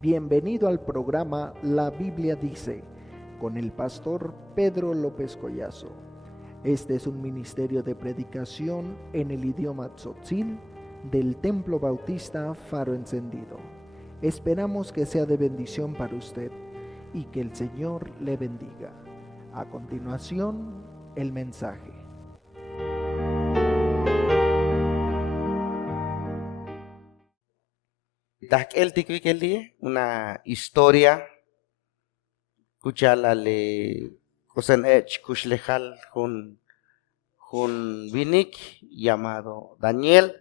Bienvenido al programa La Biblia Dice, con el pastor Pedro López Collazo. Este es un ministerio de predicación en el idioma tzotzil del Templo Bautista Faro Encendido. Esperamos que sea de bendición para usted y que el Señor le bendiga. A continuación, el mensaje. Una historia kuchalale kosenech kushlejal hun vinik llamado Daniel.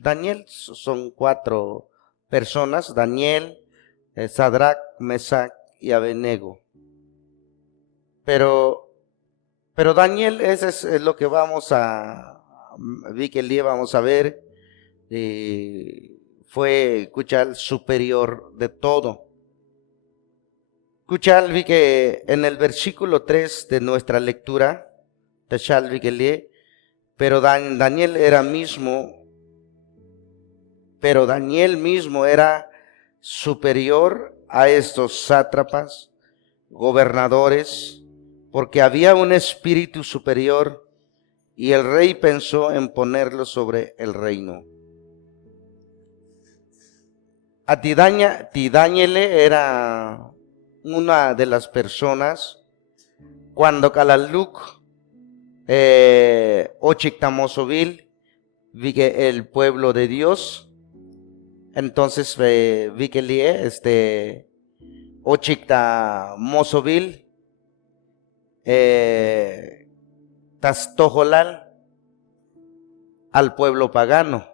Daniel son 4 personas: Daniel, Sadrach, Mesach y Abednego. Pero Daniel, ese es lo que vamos a ver. Fue Kuchal superior de todo. Kuchal vi que en el versículo 3 de nuestra lectura, pero Daniel mismo era superior a estos sátrapas, gobernadores, porque había un espíritu superior y el rey pensó en ponerlo sobre el reino. Daniel era una de las personas cuando Calaluk Ochictamosovil vi que el pueblo de Dios, entonces vi que Ochictamosovil Tastojolal al pueblo pagano.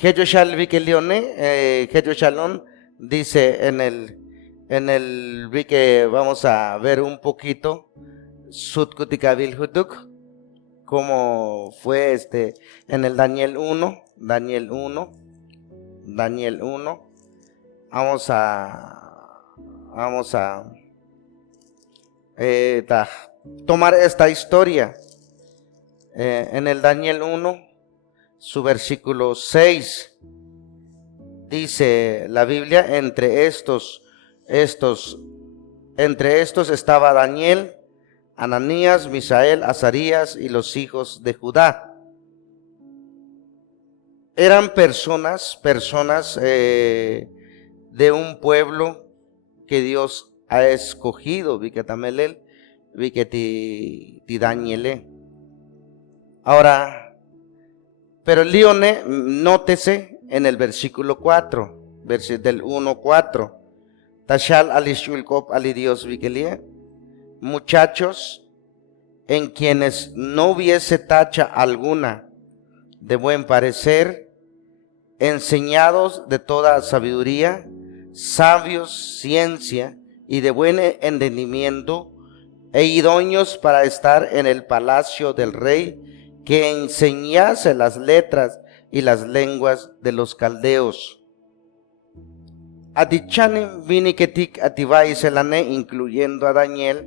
Jeyoshal vi que Leone, Jeyoshalón dice en el vi que vamos a ver un poquito Sutkutikavil Hutuk, como fue en el Daniel 1. Vamos a tomar esta historia en el Daniel 1. Su versículo 6 dice la Biblia: entre estos estaba Daniel, Ananías, Misael, Azarías y los hijos de Judá. Eran personas de un pueblo que Dios ha escogido, Vikatamelel, Daniel. Ahora, pero Lione, nótese en el versículo 4, del 1:4. Tashal alishulkop alidios vikelie, muchachos en quienes no hubiese tacha alguna, de buen parecer, enseñados de toda sabiduría, sabios, ciencia y de buen entendimiento, e idóneos para estar en el palacio del rey, que enseñase las letras y las lenguas de los caldeos. Adichani viniketik ativai selane, incluyendo a Daniel,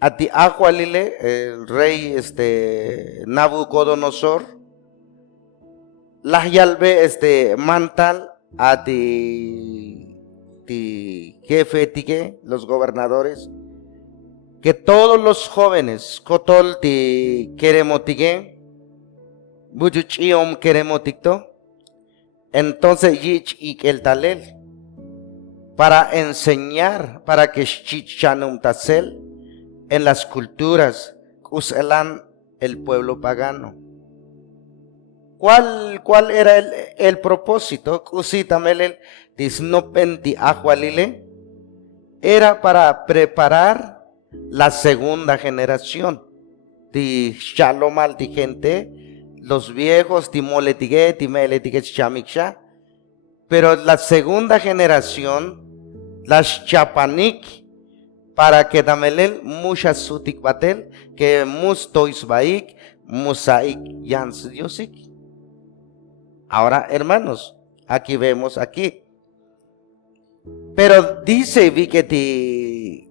ati ahualile, el rey Nabucodonosor, lahyalbe mantal ati jefe tique, los gobernadores, que todos los jóvenes kotol ti queremotique, buchuchiom queremoticto, entonces yich y el talel, para enseñar, para que chichanum tasel en las culturas uselan el pueblo pagano. ¿Cuál era el propósito? Kusitamel disnopenti ahualile, era para preparar la segunda generación. Ti shalomal ti gente, los viejos ti moletige, ti meletige chamiksha, pero la segunda generación, las chapanik, para que damelel muchas sutik batel, que mustoisbaik, musaik yans diosik. Ahora, hermanos, aquí vemos aquí. Pero dice vi que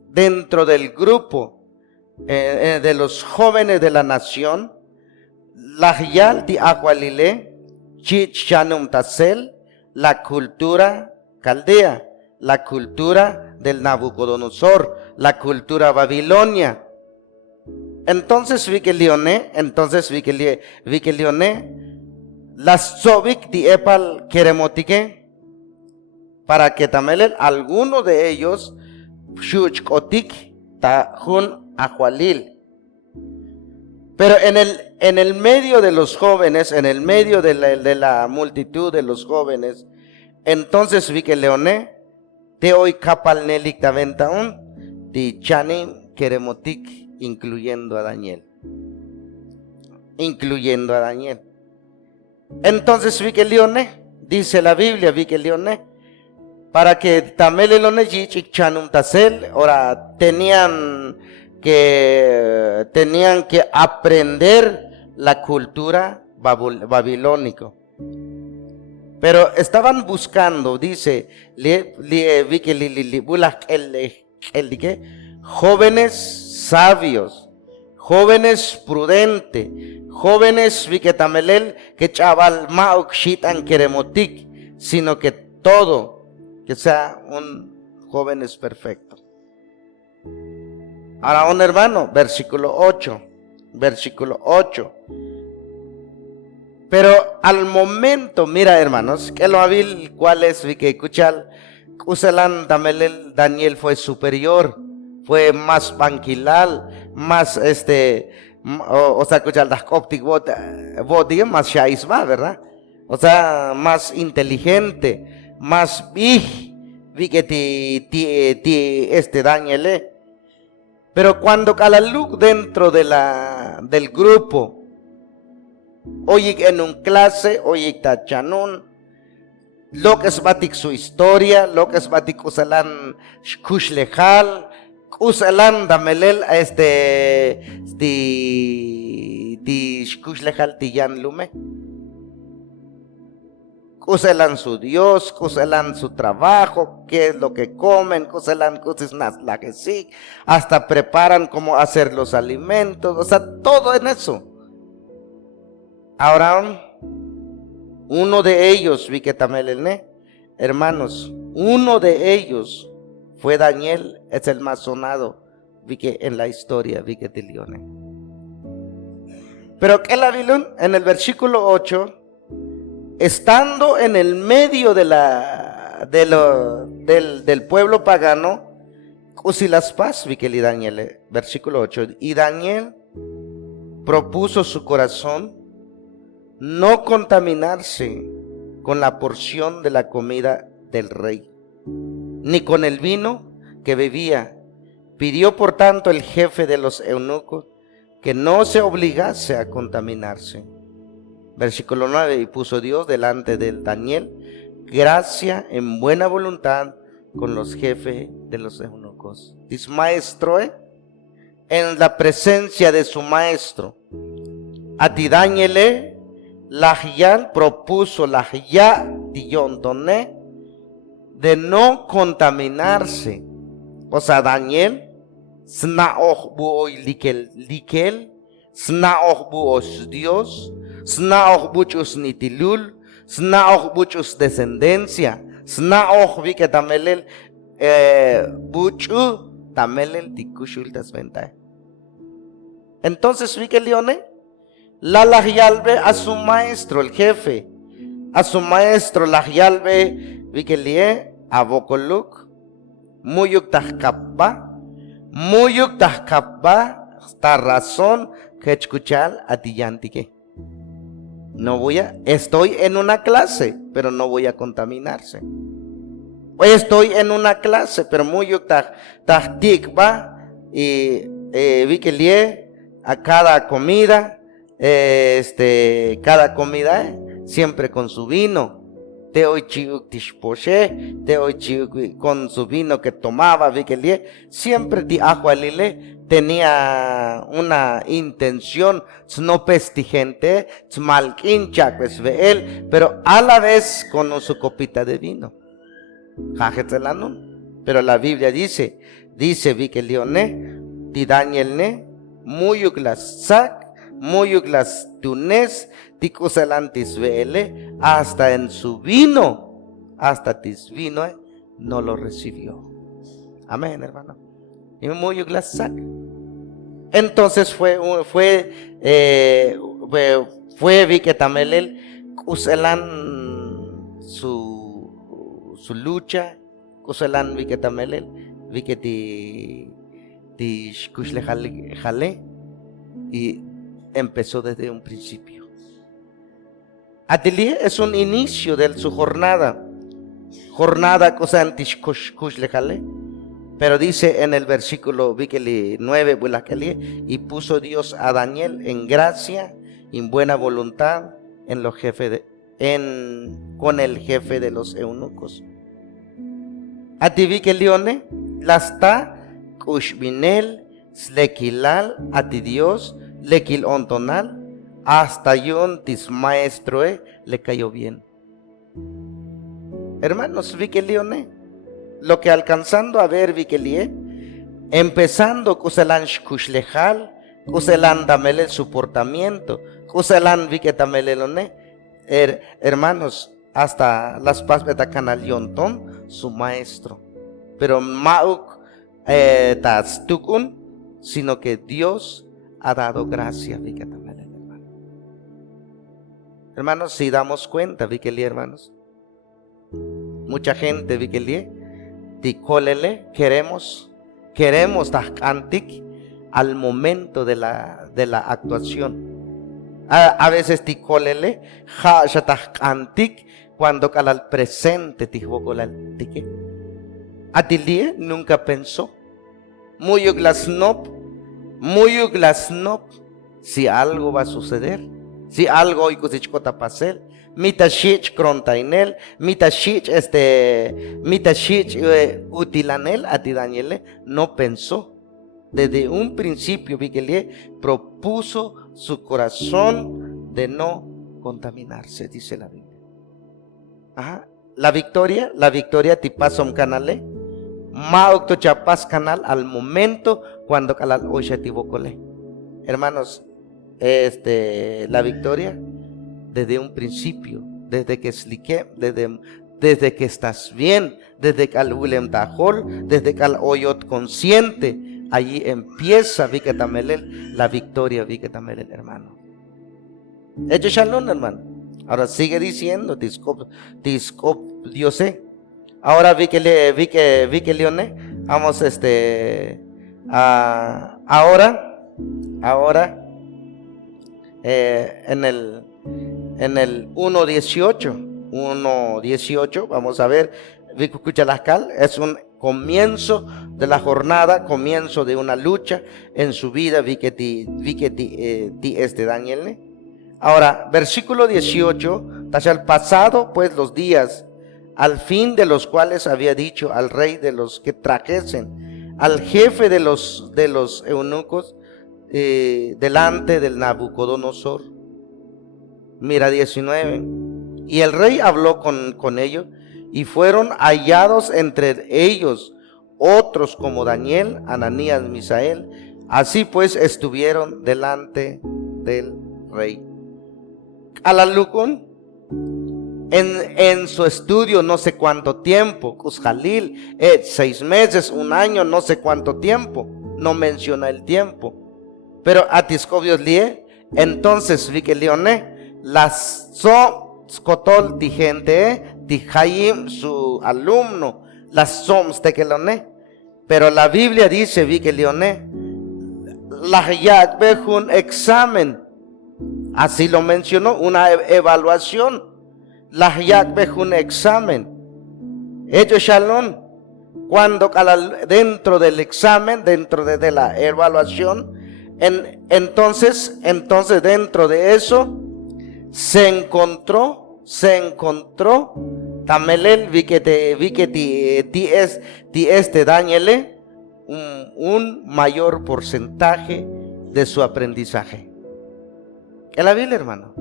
dentro del grupo de los jóvenes de la nación, Lahyal di Agualile, Chichanum Tasel, la cultura caldea, la cultura del Nabucodonosor, la cultura babilonia. Entonces vi que Leone, las Sobik di Epal Keremotique, para que también alguno de ellos, Shuchkotik, Tajun Ahualil. Pero en el medio de los jóvenes, en el medio de la multitud de los jóvenes, entonces vi que Leone, te hoy Kapal Nelik Taventaun, di Chanim Keremotik, incluyendo a Daniel. Entonces vi que Leone, dice la Biblia, vi que Leone, para que también el Leone Chanum Tasel, ahora tenían que aprender la cultura babilónica. Pero estaban buscando, dice, jóvenes sabios, jóvenes prudentes, jóvenes que chaval mauk shitan keremotik, sino que todo, que sea un jóvenes perfecto. Ahora un hermano, versículo 8. Pero al momento, mira hermanos, que lo hábil cuál es, que escuchar, Usalan Daniel fue superior, fue más banquilal, más o sea, escuchar las coptic más shaisma, ¿verdad? O sea, más inteligente, más vi que Daniel. Pero cuando Calaluk dentro del grupo, oye en un clase, oye tachanun, lo que es batik su historia, lo que es batik usalan kushlejal, usalan damelel a kushlejal tiyan lume. Usalan su Dios, usalan su trabajo, qué es lo que comen, usalan cosas la que sí, hasta preparan cómo hacer los alimentos, o sea, todo en eso. Ahora, uno de ellos, vi que también, hermanos, uno de ellos fue Daniel, es el más sonado, vi que en la historia, vi que Tilione. Pero que la Babilón, en el versículo 8, estando en el medio del pueblo pagano, Usilas paz, vi que Daniel, versículo 8, y Daniel propuso su corazón no contaminarse con la porción de la comida del rey, ni con el vino que bebía. Pidió por tanto el jefe de los eunucos que no se obligase a contaminarse. Versículo 9, y puso Dios delante de Daniel gracia en buena voluntad con los jefes de los eunucos. Dice maestro, en la presencia de su maestro, a ti Daniel, Lahyal propuso Lahya Diontoné de no contaminarse. O sea, Daniel, snaoch buoy likel, snaoch buos Dios, snaoch buchus nitilul, snaoch buchus descendencia, snaoch vi que tamelel buchu tamelel tikushul desventaja. Entonces vi que Leone, la Lahyalbe a su maestro, el jefe, a su maestro Lahyalbe, vi que lie a Bokoluk, muyuk tahkapba, hasta razón que escuchar a Tillantique. Estoy en una clase, pero no voy a contaminarse. Estoy en una clase, pero muyuk tahtikba, y vi que lie a cada comida, siempre con su vino. Te hoy con su vino que tomaba, vi que lie, siempre di ajualile tenía una intención, no pestigente, pero a la vez con su copita de vino. Pero la Biblia dice, vi que Leone, di Daniel muyuk las sac, muyuk las tunes, ticuselan tisvele, hasta en su vino, hasta tis vino, no lo recibió. Amén, hermano. Y muyuk las sac. Entonces fue vi que tamelel kuselan su lucha, kuselan vi que tamelel, vi que ti kushle jale, y empezó desde un principio. Atelier es un inicio de su jornada kusan ti kushle jale. Pero dice en el versículo 9, y puso Dios a Daniel en gracia, en buena voluntad, con el jefe de los eunucos. A ti vi que leone, lasta, kushbinel, slekilal, a ti Dios, lekil ontonal, hasta yon tis maestroe, le cayó bien. Hermanos, vi que leone. Lo que alcanzando a ver Vikelie, empezando kuselan kushlejal, kuselan damele el soportamiento, kuselan viketamele hermanos, hasta las paz betacanal yonton, su maestro. Pero mauk tas tukun, sino que Dios ha dado gracia viketamele, hermano. Hermanos, si damos cuenta, Vikelie, hermanos, mucha gente Vikelie, queremos antic al momento de la actuación. A veces ticolele antic cuando al presente tijocolaltique. Atilie nunca pensó. Muy glasnop, si algo va a suceder, si algo hoy cusichcota pasel. Mitashich krontainel, mitashich utilanel a ti Daniel no pensó. Desde un principio Vikelie propuso su corazón de no contaminarse, dice la Biblia. Ajá. La victoria tipasom canale, maocto chapas canal al momento cuando calal oishativocole. Hermanos, la victoria desde un principio, desde que expliqué, desde que estás bien, desde que al Willem Tajol, desde que al Oyot consciente, allí empieza la victoria, hermano. Hecho shalom, hermano. Ahora sigue diciendo, discop Diosé. Ahora vi que leone, vamos ahora en el 1:18, vamos a ver, es un comienzo de la jornada, comienzo de una lucha en su vida, Daniel. Ahora, versículo 18, el pasado pues los días, al fin de los cuales había dicho al rey de los que trajesen, al jefe de los eunucos, delante del Nabucodonosor. Mira 19, y el rey habló con ellos, y fueron hallados entre ellos otros como Daniel, Ananías, Misael. Así pues estuvieron delante del rey. Alalucón, en su estudio no sé cuánto tiempo, Cusjalil, 6 meses, 1 año, no sé cuánto tiempo, no menciona el tiempo. Pero Atiscobios lie, entonces vi que leone, las skotol di gente, di Jaim, su alumno, las soms de que leone. Pero la Biblia dice, vi que leone, la yak un examen, así lo mencionó, una evaluación. La yak un examen. Ellos shalom, cuando dentro del examen, dentro de la evaluación, entonces dentro de eso se encontró tamelel vi que Daniel un mayor porcentaje de su aprendizaje. Que la Biblia, hermano,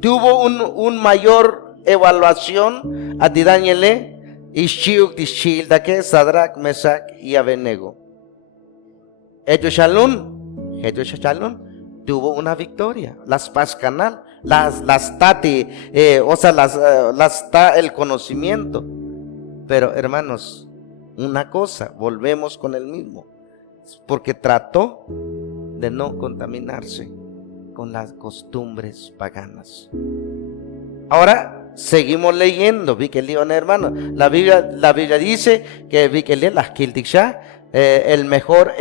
tuvo un mayor evaluación a ti Daniel y Shiuk Dishildake, Sadrach, Mesach y Abednego. Ellos shalom tuvo una victoria. Las pascanal, las tati, las ta el conocimiento. Pero hermanos, una cosa, volvemos con el mismo, porque trató de no contaminarse con las costumbres paganas. Ahora seguimos leyendo, vi que leon hermano, la Biblia dice que vi que las kildiksha, el mejor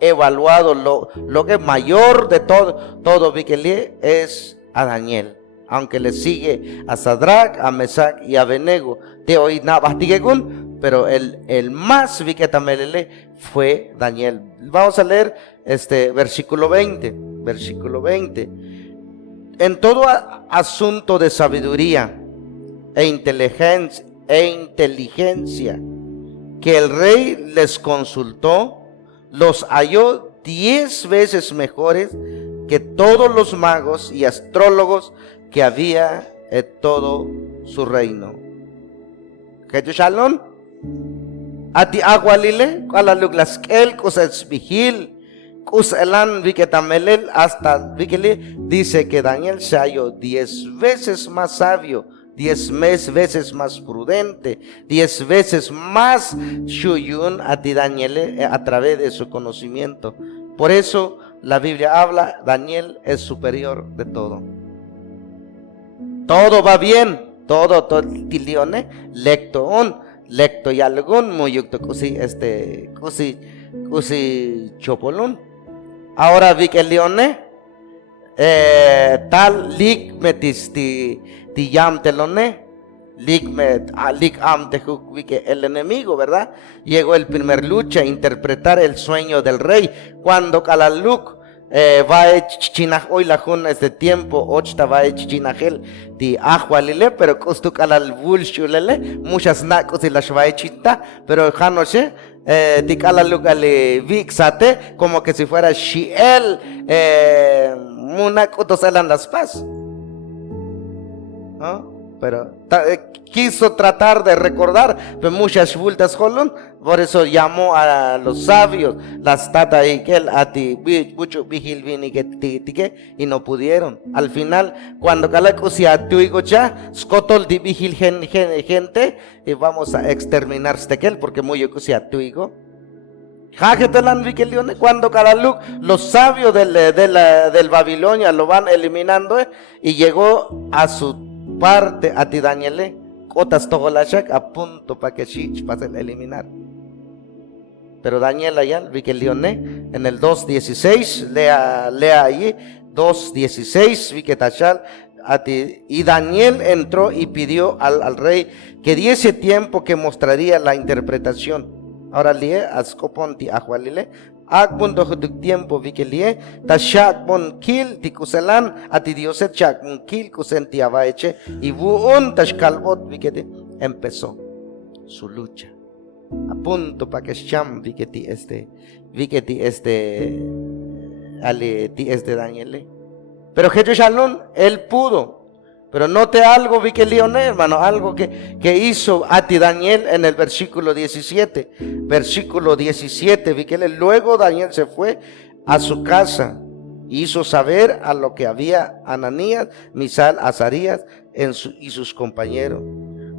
evaluado, lo que es mayor de todo vi que lee es a Daniel, aunque le sigue a Sadrach, a Mesach y a Abednego, pero el más vi que también lee fue Daniel. Vamos a leer versículo 20. En todo asunto de sabiduría e inteligencia que el rey les consultó, los halló 10 veces mejores que todos los magos y astrólogos que había en todo su reino. ¿Qué shalom? Ati agualile, alaluk las el cosas vigil, kuselan viketamelel hasta vikele, dice que Daniel se halló 10 veces más sabio, 10 veces más prudente, 10 veces más shuyun a ti Daniel a través de su conocimiento. Por eso la Biblia habla, Daniel es superior de todo. Todo va bien, todo tilione, lecto y algún muyukto kusi chopolun. Ahora vi que leone tal lik metis ti yam telone lik am te vi que el enemigo, ¿verdad? Llegó el primer lucha a interpretar el sueño del rey cuando Calaluk va a chinaj hoy la jun tiempo ochta va a chinajel di ajualile, pero costu calal bulshulele muchas nacos y las va a chita, pero janoche di Calaluk ale vixate como que si fuera shiel munacotos eran las paz, ¿no? Pero quiso tratar de recordar, pero muchas vueltas holon, por eso llamó a los sabios, las tata y que ati mucho vigil vini que y no pudieron. Al final, cuando calacusia tuigo ya, scotol di vigil gente, y vamos a exterminar stekel, porque muy cusia tuigo. Cuando Calaluk, los sabios del Babilonia lo van eliminando, y llegó a su parte a ti Daniel, cotas togolashak a punto para que Shich pase a eliminar. Pero Daniel allá, vi que leone en el 2:16, lea ahí, 2:16, vi que tachal a ti. Y Daniel entró y pidió al rey que diese tiempo que mostraría la interpretación. Ahora lee ascoponti ajualile. Akbun dohuduk tiempo vi que lie, tashak bon kil tikuselan ati dioset chak bon kil kusenti avaeche y buon tashkalbot vi que empezó su lucha. A punto para que sham vi que ti ale ti Daniel. Pero Jesús Shalom, él pudo. Pero note algo, vi que leoné, hermano, algo que hizo a ti Daniel en el versículo 17. Versículo 17, vi que luego Daniel se fue a su casa, hizo saber a lo que había Ananías, Misael, Azarías y sus compañeros,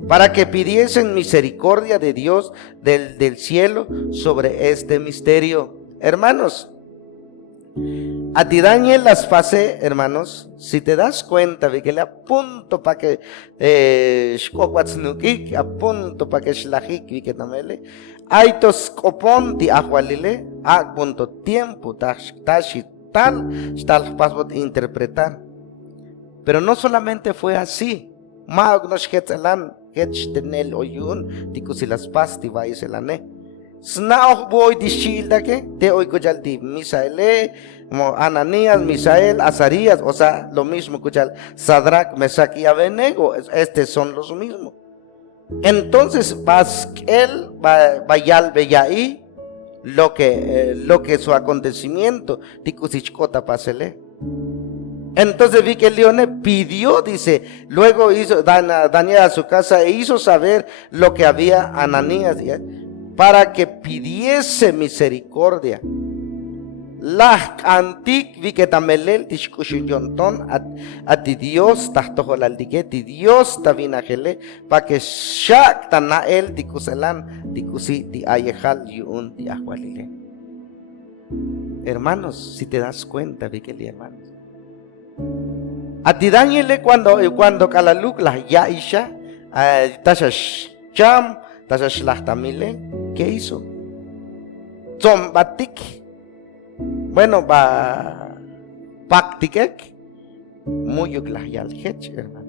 para que pidiesen misericordia de Dios del cielo sobre este misterio. Hermanos, a ti Daniel las pasé, hermanos, si te das cuenta de que le apunto para que apunto para que shlahik vi que tamele hay tos copón di ajualile a punto tiempo tashi tal pasbot interpretar. Pero no solamente fue así, magnos hetzelan hetstenel oyun tikusi las pasti vaiselane snaoh boy di shilda que te oigo di Misael, Ananías, Misael, Azarías, o sea, lo mismo escuchar Sadrach, Mesach y Abednego, son los mismos. Entonces, él vayal veyaí lo que su acontecimiento, tikusichkota pasele. Entonces vi que el león pidió, dice, luego hizo Daniel a su casa e hizo saber lo que había Ananías para que pidiese misericordia. Lah antik vi que tamelel tishkushuyonton ati Dios tahtojolaldige ti Dios tavinajele pa que shak tanael tikuselan tikusi ti ayejal yun ti ajualile. Hermanos, si te das cuenta, vi que hermanos. A ti Daniel cuando kalaluk la ya isha tashash cham tashash lahtamile, ¿qué hizo? Zombatik. Bueno, va Paktikek, muy uklahyal hech, hermano.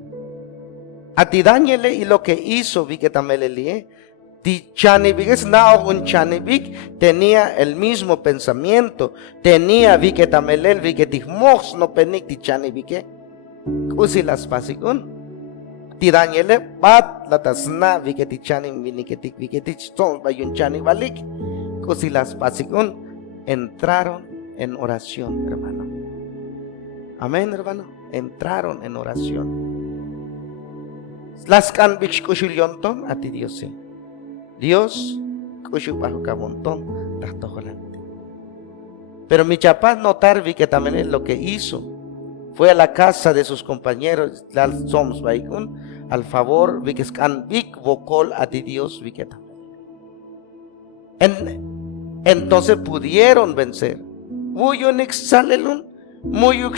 A ti Daniel y lo que hizo, vi que también ti chanibik es nao un chanibik tenía el mismo pensamiento, tenía vi que también vi que ti mos no penik ti chanibik, usi las pasigun. Ti Daniel bat la tasna vi que ti chanim vi que ti son bayun chanibalik, usi las pasigun entraron en oración, hermano. Amén, hermano. Entraron en oración. Las can bixkushulionton a ti Dios. Dios kushupajukabonton tahtojolante. Pero mi chapaz notar vi que también lo que hizo fue a la casa de sus compañeros, las soms baikun, al favor vi que can big vocol a ti Dios vi que también. Entonces pudieron vencer. Muyuk salelun, muyuk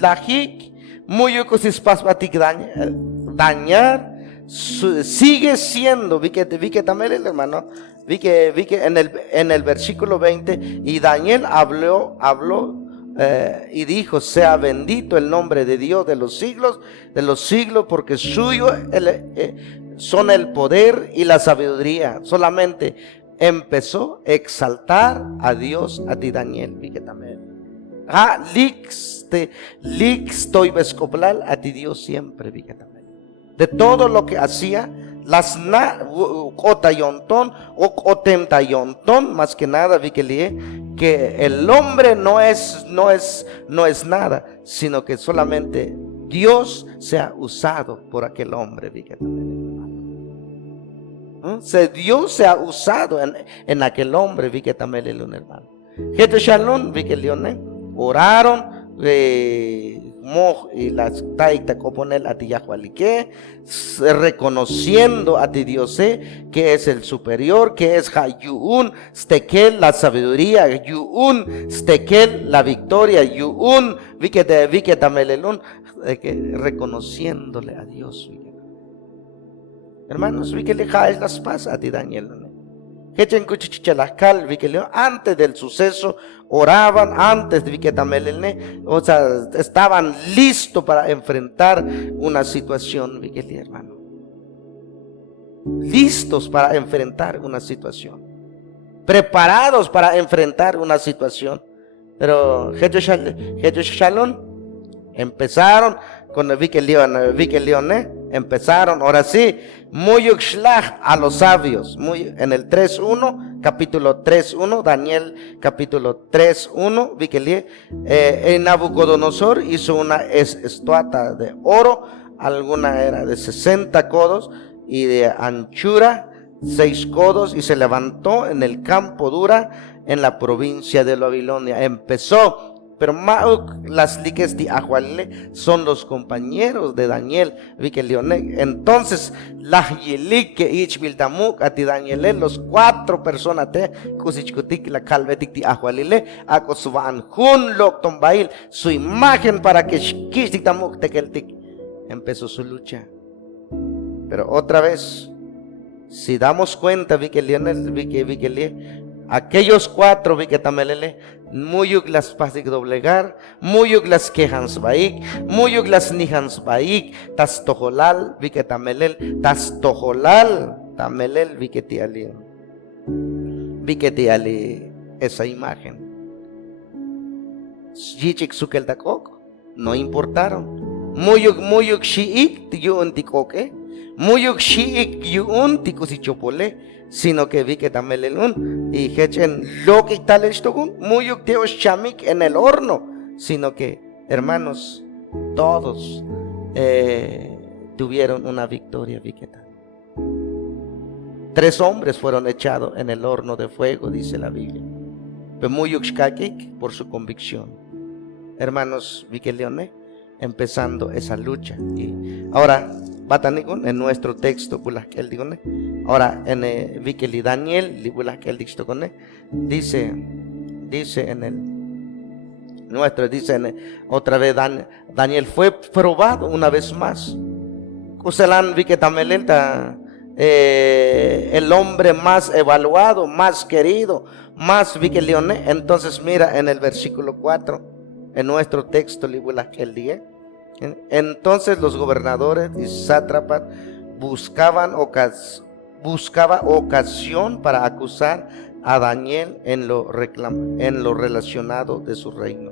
lahik, muyuk usispapatik dañar, sigue siendo, vi que también el hermano, vi que en el versículo 20, y Daniel habló y dijo, sea bendito el nombre de Dios de los siglos, porque suyo son el poder y la sabiduría. Solamente empezó a exaltar a Dios a ti Daniel, vi que también. Estoy vescoplal a ti Dios siempre, vi que también. De todo lo que hacía, las otayontón o otemtayontón, más que nada vi que el hombre no es nada, sino que solamente Dios se ha usado por aquel hombre, vi que también. Dios se ha usado en aquel hombre, vi que también el hermano. Gente Shalom, vi que leones oraron, y las taita coponel a ti Yahualique, reconociendo a ti Dios que es el superior, que es Hayun, Stekel la sabiduría, Yun, Stekel la victoria, Yun, vi que también el reconociéndole a Dios. Hermanos, vi que le jaes las paz a ti Daniel. Antes del suceso oraban, antes de que también, o sea, estaban listos para enfrentar una situación, hermano. Listos para enfrentar una situación, preparados para enfrentar una situación. Pero Shalom empezaron con vi que león, empezaron, ahora sí, muy uxlach a los sabios, en el 3.1, capítulo 3.1, Daniel capítulo 3.1, vi que Nabucodonosor hizo una estatua de oro, alguna era de 60 codos y de anchura 6 codos, y se levantó en el campo Dura, en la provincia de Babilonia. Empezó. Pero las liques de Ajualile son los compañeros de Daniel, vi que leoné. Entonces, las yelique ichbiltamuk a ti Daniel, los 4 personas te kusichkutik la calvetik de Ajualile, acosuban jun loktombail, su imagen para que shkishtiktamuk tekeltik. Empezó su lucha. Pero otra vez, si damos cuenta, vi que leoné, vi que aquellos 4 vi que tamelele, muyuk las pasik doblegar, muyuk las quejans baik, muyuk las nihans baik, tas tojolal vi que tamelel, tas tojolal tamelel vi que te ali esa imagen. Yichik sukel takok, no importaron. Muyuk shiik tiyun tikoke, muyuk shiik yun tikusichopole. Sino que vi que también y hechen lo que tal esto muy teos chamik en el horno, sino que hermanos todos tuvieron una victoria, vi que tal. 3 hombres fueron echados en el horno de fuego, dice la Biblia. por su convicción. Hermanos, vi que Leone, empezando esa lucha. Y ahora, Batanigun, en nuestro texto, ahora en vi que Daniel, dice en el nuestro, otra vez Daniel fue probado una vez más. Uselan vi que también el hombre más evaluado, más querido, más vi que Leone. Entonces mira en el versículo 4, en nuestro texto, entonces los gobernadores y sátrapas buscaba ocasión para acusar a Daniel en lo relacionado de su reino,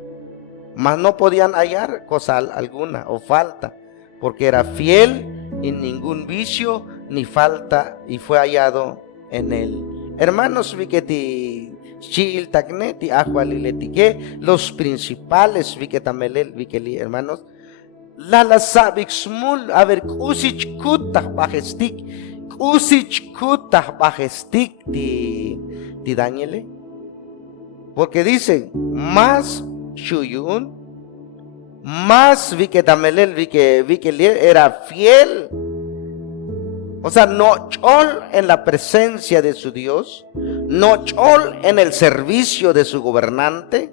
mas no podían hallar cosa alguna o falta, porque era fiel y ningún vicio ni falta y fue hallado en él. Hermanos, vi que los principales hermanos, la sabik smul a ver kusich kutah bajestik ti Daniel, porque dice más shuyun, más vi que era fiel. O sea, no chol en la presencia de su Dios, no chol en el servicio de su gobernante.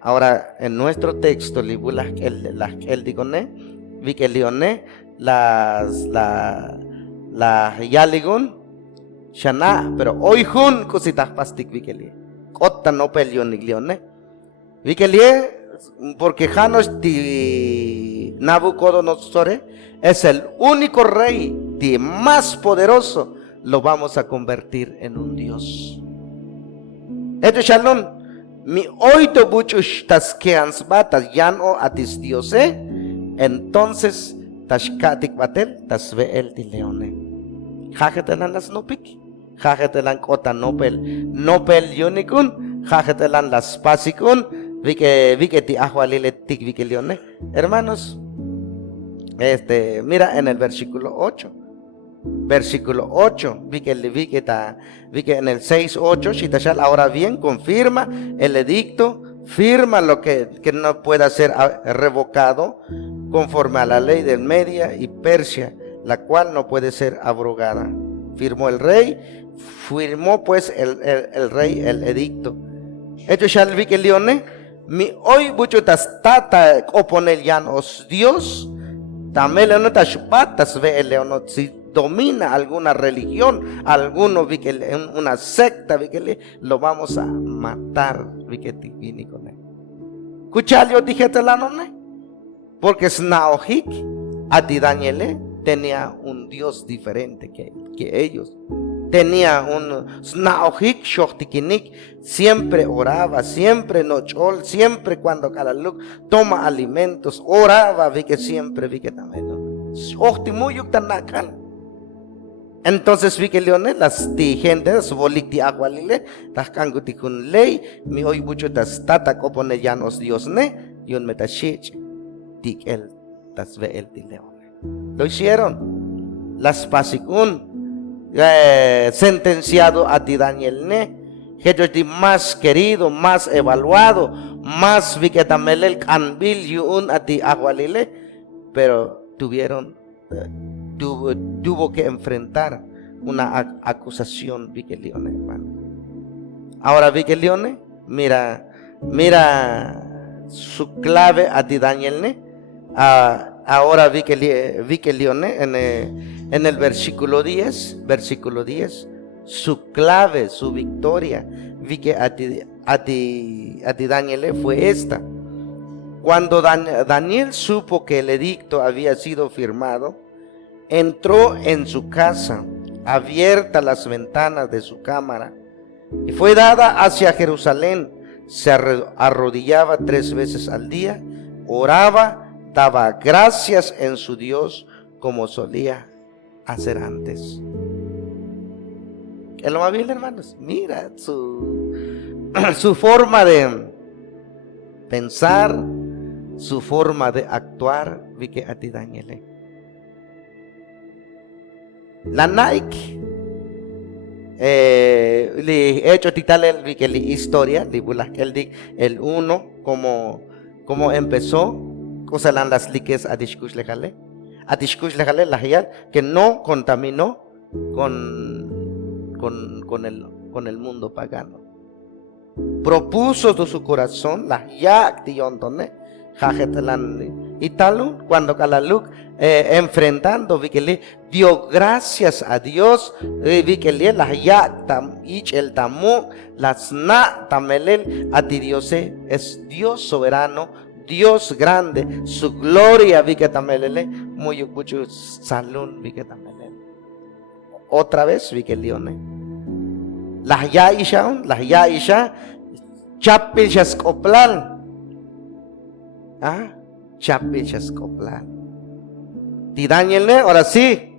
Ahora, en nuestro texto, la yaligun, shana, pero hoy jun cositas pastik vikeli, cotta no pelion niglione, vikeli. Porque Janos de Nabucodonosor es el único rey más poderoso, lo vamos a convertir en un Dios. Esto shalom, mi oito buchus taskeans batas yano atis Dios, entonces tashkatik batel tasve el di leone. Jajetelan las nopik, jajetelan kota nopel yunikun, jajetelan las pasikun. Vi que ti ajualiletik vi que leone. Hermanos, mira en el versículo 8. Vi que en el 6:8, Shitashal, ahora bien, confirma el edicto, firma lo que no pueda ser revocado conforme a la ley del Media y Persia, la cual no puede ser abrogada. Firmó el rey, pues el rey el edicto. Esto shall vi que leone. Mi hoy mucho tata opone llanos Dios, también leonotas patas ve el leonot, si domina alguna religión, alguno vi que una secta vi que lo vamos a matar vi que vini con él. Cuchalio dije la none, porque Snaohik a ti Daniel tenía un Dios diferente que ellos. Tenía un Snaohik Shochtikinik, siempre oraba, siempre nochol, siempre cuando Kalaluk toma alimentos, oraba, vi que siempre, vi que también. Entonces vi que leones, las gentes, volikti agualile, tas kangutikun ley, mi hoy mucho tas tata copone llanos Dios ne, y un metashich, tik el tas ve el di leone. Lo hicieron, las pasikun. Sentenciado a ti Daniel ellos di más querido, más evaluado, más vi que también el canbil yun a ti agualile, pero tuvo que enfrentar una acusación vi que leone, hermano. Ahora vi que leone, mira su clave a ti Daniel ahora vi que leone en el versículo 10, su clave, su victoria, vi que a ti Daniel fue esta. Cuando Daniel supo que el edicto había sido firmado, entró en su casa, abiertas las ventanas de su cámara, y fue dada hacia Jerusalén. Se arrodillaba 3 veces al día, oraba, daba gracias en su Dios como solía hacer antes. Es lo más bien, hermanos. Mira su forma de pensar, su forma de actuar. Vi que a ti Daniel. La Nike. Li hecho tital el que li historia, li bulas el uno, como empezó, cosa las liques a discush lejale la hial, que no contaminó con el mundo pagano. Propuso de su corazón la yak tiontone, jajetelan y tal, cuando Calaluk enfrentando, vi que le dio gracias a Dios, vi que le la yak tam ich el tamu, las na tamelel a ti Dios es Dios soberano, Dios grande, su gloria vi que tamelele, muy mucho salón vi que tamelele. Otra vez vi que leone. Las ya isha, chapil chaskoplan. Chapil chaskoplan. Ti Daniel, ahora sí,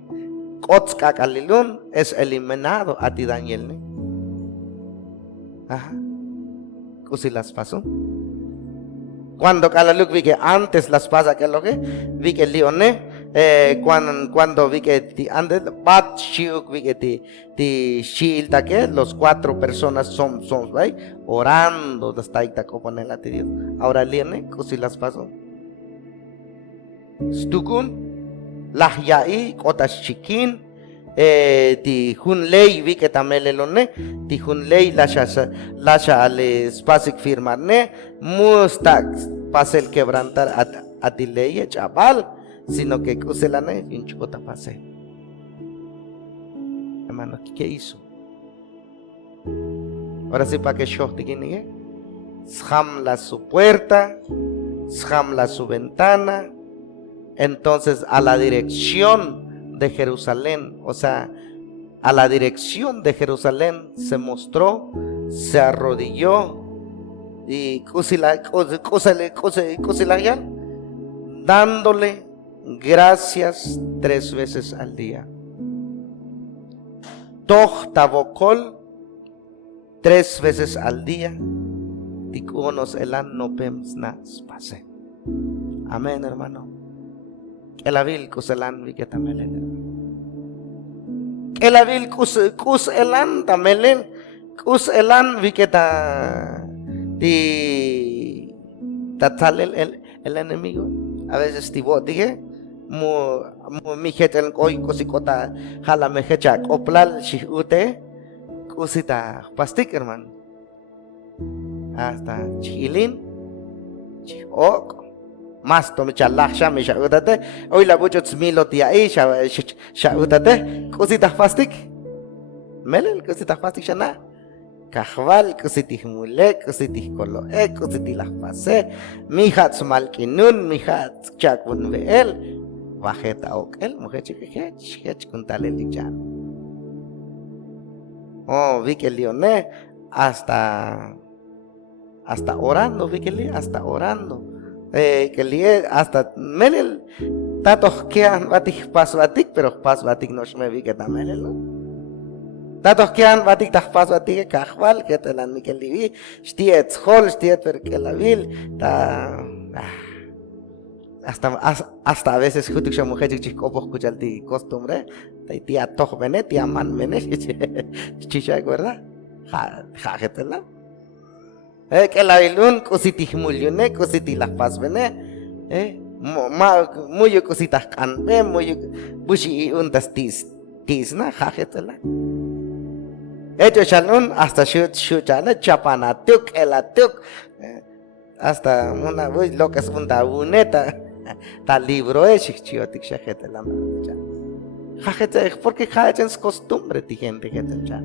Kotska Kalilun es eliminado a ti Daniel. ¿Cómo las pasó? Cuando Calaluk vi que antes las pasa que lo que vi que leone. Cuando vi que antes bat shiuk vi que ti shilta que los 4 personas son right? Orando hasta ita coponela ti Dios. Ahora liene si las pasó. Stukun lah yai kotas chikin ti hun ley vi que tamele lone ti hun ley lasha les pasik firmarne mustak pasel quebrantar a ti ley chaval, sino que uselane en chupota pase. Hermano, ¿qué hizo? Ahora sí, para que yo te guíe, schamla su puerta, schamla su ventana. Entonces a la dirección de Jerusalén, o sea, a la dirección de Jerusalén se mostró, se arrodilló y dándole gracias 3 veces al día. Toch tabokol 3 veces al día. Tikunos elan no pems nas pase. Amén, hermano. El avil kuselan vi tamelen. El avil kus elan tamelen. Kus elan vi ta di tatal el enemigo. A veces tibo dije mi jetel hoy cosikota jala me hecha oplal shihute cosita pastik hermano hasta chilin chok más tome chalaksha me shautate hoy la buchot milo tia ahí shautate cosita pastik melel cosita pastik shana kahwal kusitih mulek kusitih kolo kusitih lah pase mihat smalkinun mihat chakun veel bajeta okel mujer hech kuntale lijan. Vi que Leoné hasta orando, vi que le hasta orando que le hasta melel tatos quedan batik pas batik pero pas batik no me vi que también no tatos quedan batik tas pas batik kahwal que te la mi que livi stiet hol stiet per que la vil ta hasta a veces justo que mujer chico escuchar ti costumbre tía toch benet tía man benet chicha verdad jajetela que la ilun cositi mulione cositi las pas benet muy cositas can muy bushi untas tisna jajetela hecho chalun hasta chana chapana tuk el tuk hasta una voz loca es una buneta tal libro es chiotik shajete la mancha jajete porque jajete es costumbre de gente que te echa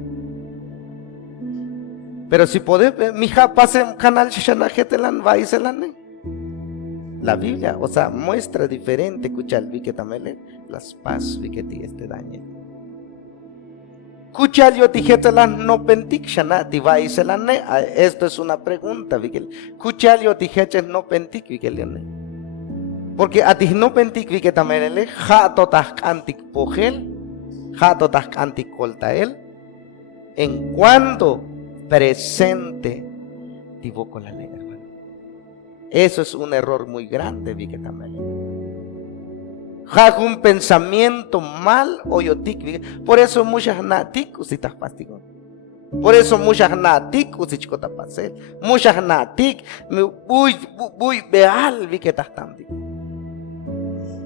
pero si puede mi hija pase un canal shajete lan vaiselan la Biblia o sea muestra diferente escuchar vi que también las paz vi que ti este daño escuchar yo dijete lan no pentik shana ti vaiselan esto es una pregunta vi que escuchar yo dijete no pentik vi que porque a ti no pentik vi que también le jato tas cantic pogel jato tas cantic coltael en cuanto presente tivo con la ley hermano eso es un error muy grande vi que también Haj un pensamiento mal o yotik. Por eso muchas natik usitas pastigo. Por eso muchas natik usichkota pasel. Muchas natik uy beal vi que tastam.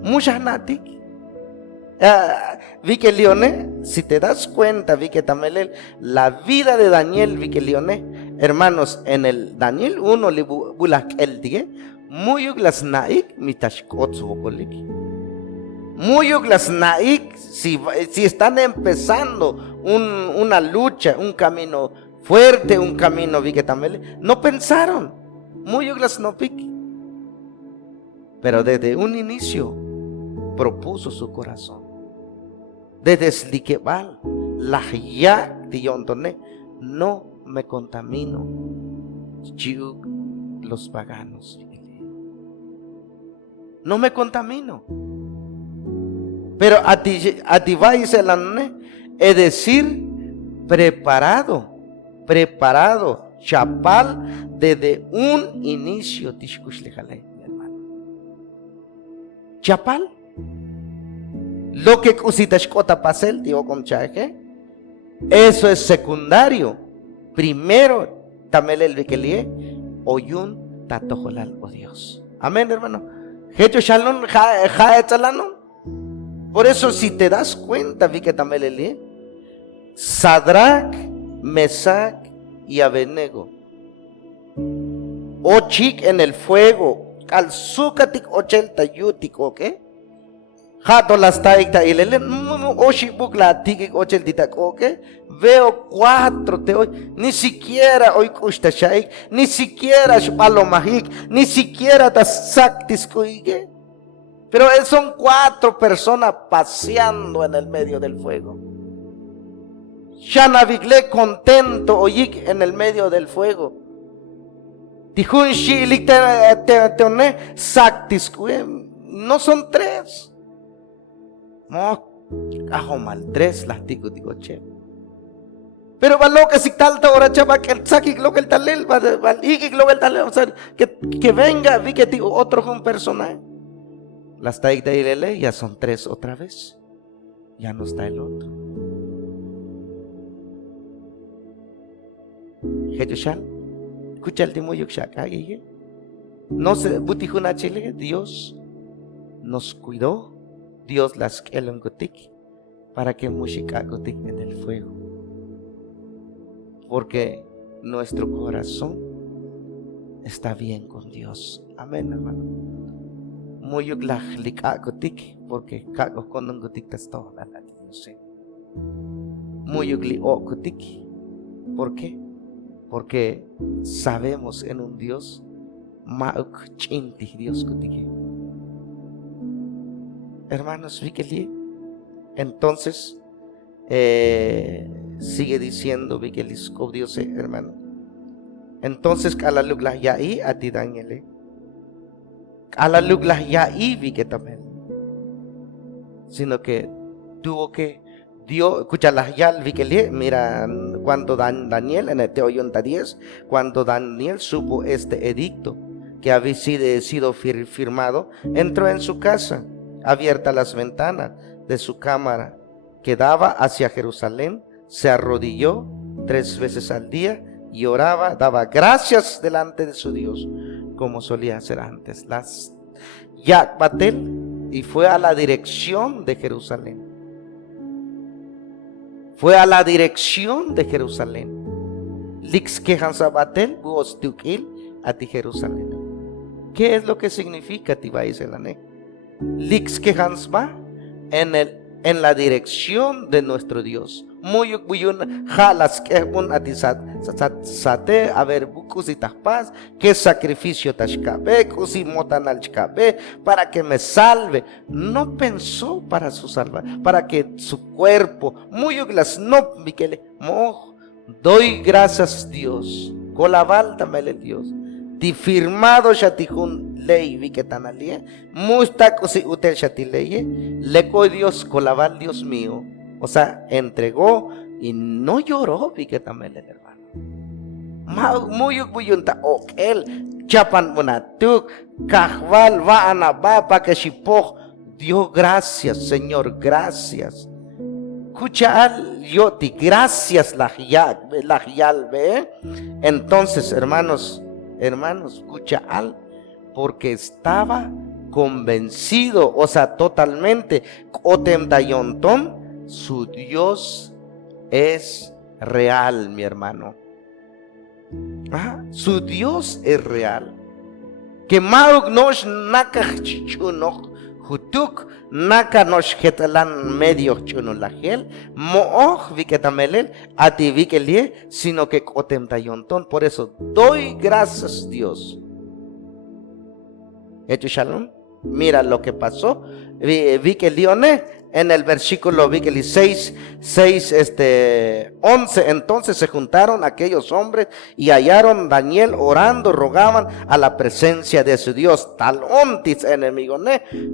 Muchas natik. Vi que Leoné, si te das cuenta, vi que también la vida de Daniel, vi que Leoné, hermanos, en el Daniel 1 le bulak el dige, muy las naik mitashkot subokolik. Muy las naik, si están empezando una lucha, un camino fuerte, un camino, vi que también, no pensaron, muy las no pique. Pero desde un inicio propuso su corazón. Desde Sliquebal, la ya de no me contamino, los paganos. No me contamino. Pero a ti vais el ané, es decir, preparado, chapal, desde un inicio, mi hermano. Chapal. Lo que usitas kota pasel, tío conchaje, eso es secundario. Primero, tamel el viquelie, oyun tatojolal, oh Dios. Amén, hermano. Hecho shalom, por eso, si te das cuenta, vi que tamel el Sadrach, Mesach y Abednego, o chic en el fuego, al sucatic 80 yutic, ¿ok? Jato las taikta y lele oshibuk la tigik ochel ditak, ¿ok? Veo 4 te hoy, ni siquiera hoy kustashaik, ni siquiera palomahik, ni siquiera tasaktis kuige. Pero son 4 personas paseando en el medio del fuego. Shanavigle contento oyik en el medio del fuego. Tijun shilik te saktis kuige. No son 3. Ajo mal 3 las tico che. Pero va lo que si tal ahora chava que el saki lo que el talel va y lo que el talel, o sea, que venga vi que digo otro un personaje. Las taik de Ilele ya son 3 otra vez. Ya no está el otro. Jetushal, escucha el timo yukshaka, no se butijuna chile, Dios nos cuidó. Dios las kelongotik para que mushikagotik en el fuego. Porque nuestro corazón está bien con Dios. Amén, hermano. Muy glajlikagotik porque kago konongotik tas toda la Dios. Muy gliogotik. ¿Por qué? Porque sabemos en un Dios mauk chinti Dios gotik. Hermanos, Vikeli, entonces sigue diciendo Vikelis, Dios, hermano. Entonces, Kalaluglah Yaí a ti Daniele. Kalaluglah Yaí Viketamel. Sino que tuvo que Dios, escucha las yal Vikeli, mira, cuando Daniel, en el Teoyonta 10, cuando Daniel supo este edicto que había sido firmado, entró en su casa. Abiertas las ventanas de su cámara que daba hacia Jerusalén, se arrodilló 3 veces al día y oraba, daba gracias delante de su Dios, como solía hacer antes. Yad Batel, y fue a la dirección de Jerusalén. Fue a la dirección de Jerusalén. Lix que Hansa Batel, Buostukil, a ti Jerusalén. ¿Qué es lo que significa Tibaiselané? Lix que Hansba en la dirección de nuestro Dios. Muy jalas que un atisat sate a ver bucus y taspas que sacrificio tashkabe kusi motanal chkabe para que me salve. No pensó para su salvación, para que su cuerpo muy glas no miquele mo doy gracias Dios colabal tamele Dios di firmado shatijun ley vi que tanalie musta kusi utel shatileye le co Dios colabal Dios mío. O sea, entregó y no lloró, vi que también el hermano. Muy buyunta o él chapan bunatuk kahwal va anaba pa que shipoj dio gracias, Señor, gracias. Escucha yoti, gracias la ve. Entonces, hermanos, escucha porque estaba convencido, o sea, totalmente, Otem Dayonton, su Dios es real, mi hermano. Su Dios es real. Que Mauk nos nakach chuno, hutuk naka nos getalan medio chuno la gel, mooj viketamelel, ati vikelie, sino que Otem Dayonton. Por eso doy gracias, Dios. Hecho Shalom. Mira lo que pasó. Vi que Lione en el versículo 6, 11. Entonces se juntaron aquellos hombres y hallaron Daniel orando, rogaban a la presencia de su Dios. Talón tis enemigo,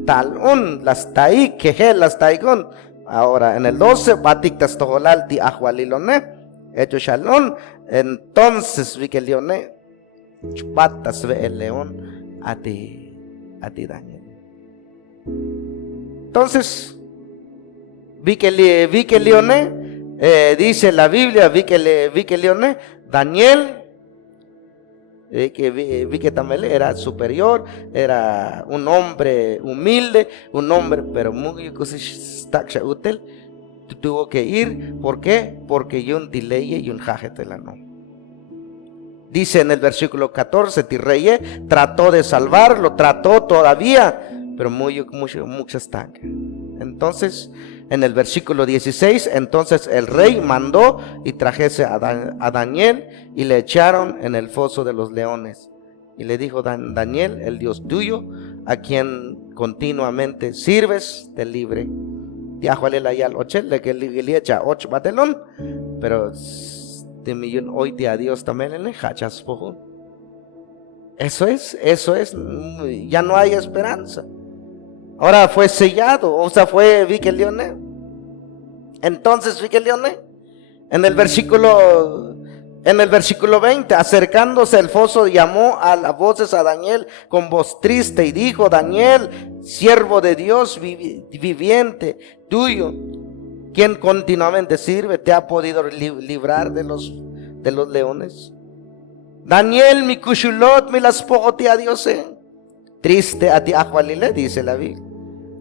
talón las taí, queje las taigón. Ahora en el 12, batiktas toholal ti ajualilone. Hecho Shalom. Entonces vi que Lione chupatas ve el león a ti Daniel. Entonces vi que Leone, dice la Biblia, vi que Leone, Daniel, vi que también era superior, era un hombre humilde, un hombre pero muy útil. Tuvo que ir. ¿Por qué? Porque yo un delay y un jajetelano. Dice en el versículo 14, Tirreye trató de salvarlo, trató todavía, pero muchas tanques. Entonces, en el versículo 16, entonces el rey mandó y trajese a Daniel y le echaron en el foso de los leones. Y le dijo: Daniel, el Dios tuyo, a quien continuamente sirves, te libre. Pero hoy día Dios también en el hachas. Eso es, ya no hay esperanza. Ahora fue sellado, o sea, fue Vikelione. Entonces Vikelione, en el versículo 20, acercándose al foso, llamó a las voces a Daniel con voz triste y dijo: Daniel, siervo de Dios viviente, tuyo, quien continuamente sirve, ¿te ha podido librar de los leones? Daniel, mi kushulot, mi las pogoti a Dios, triste a ti ajualile, dice la Biblia.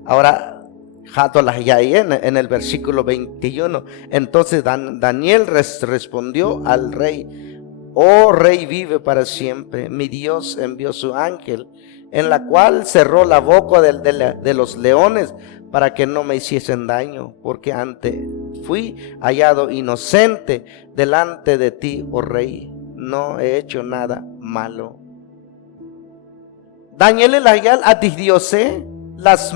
Ahora, en el versículo 21, entonces Daniel respondió al rey: oh rey, vive para siempre. Mi Dios envió su ángel, en la cual cerró la boca de los leones, para que no me hiciesen daño, porque antes fui hallado inocente delante de ti, oh rey, no he hecho nada malo. Daniel el ayal a Dios las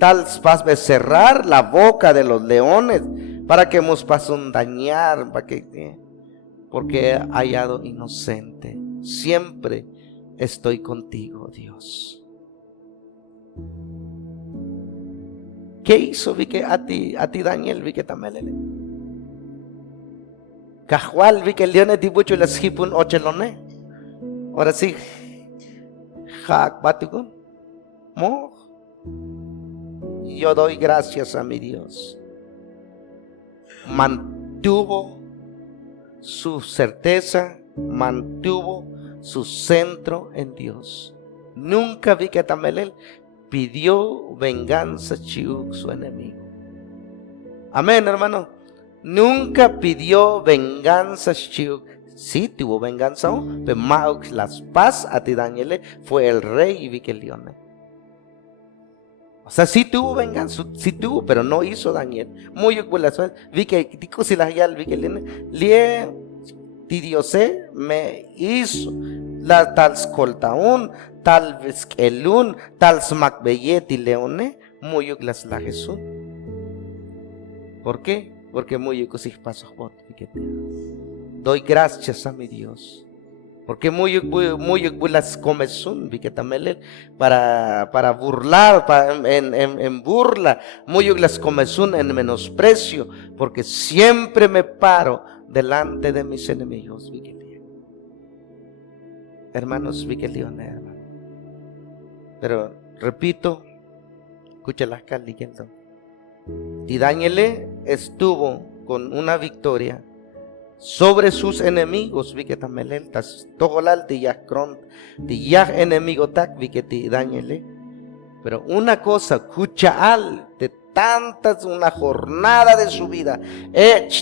tal pas cerrar la boca de los leones, para que nos pasen dañar, porque he hallado inocente. Siempre estoy contigo, Dios. ¿Qué hizo? Vi que a ti Daniel, vi que también Cajual, vi que el león de bucho las hipun ochelone. Ahora sí, Hak Batukun, Mo. Yo doy gracias a mi Dios. Mantuvo su certeza, mantuvo su centro en Dios. Nunca vi que Tamelel pidió venganza Chiuk, su enemigo. Amén, hermano. Nunca pidió venganza Chiuk. Sí tuvo venganza, pero Mauk las paz a ti Daniel fue el rey y vi que Leone. O sea, sí tuvo venganza, sí tuvo, pero no hizo Daniel. Muy buenas, vi que dijo si la vi que Leone Diose me hizo la tal scoltaún, tal vez kelun, tal smakbeyet y leone, muy las la Jesús. ¿Por qué? Porque muy pasó. Doy gracias a mi Dios. Porque muy las comezun, vi que también para burlar, en burla, muy las comezun en menosprecio, porque siempre me paro delante de mis enemigos, vi que hermanos, vi que hermano. Pero repito, escúchela acá leyendo. Y Daniel estuvo con una victoria sobre sus enemigos, vi que también tas tojolal de yakron, de yak enemigo tak vi que ti Daniel. Pero una cosa, cuchaal de tantas, una jornada de su vida,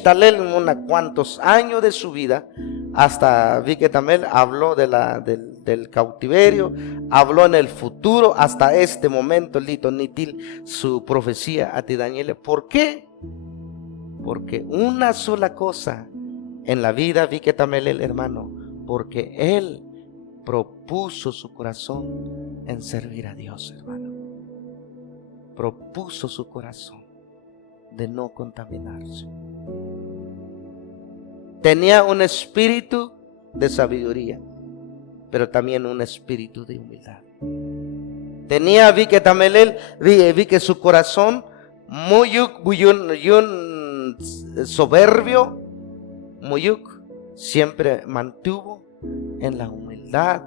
talel una cuantos años de su vida, hasta vi que también habló del cautiverio, habló en el futuro, hasta este momento, lito nitil, su profecía a ti Daniel. ¿Por qué? Porque una sola cosa en la vida vi que también el hermano, porque él propuso su corazón en servir a Dios, hermano. Propuso su corazón de no contaminarse. Tenía un espíritu de sabiduría, pero también un espíritu de humildad. Tenía, vi que también él, vi que su corazón muy soberbio, Muyuk siempre mantuvo en la humildad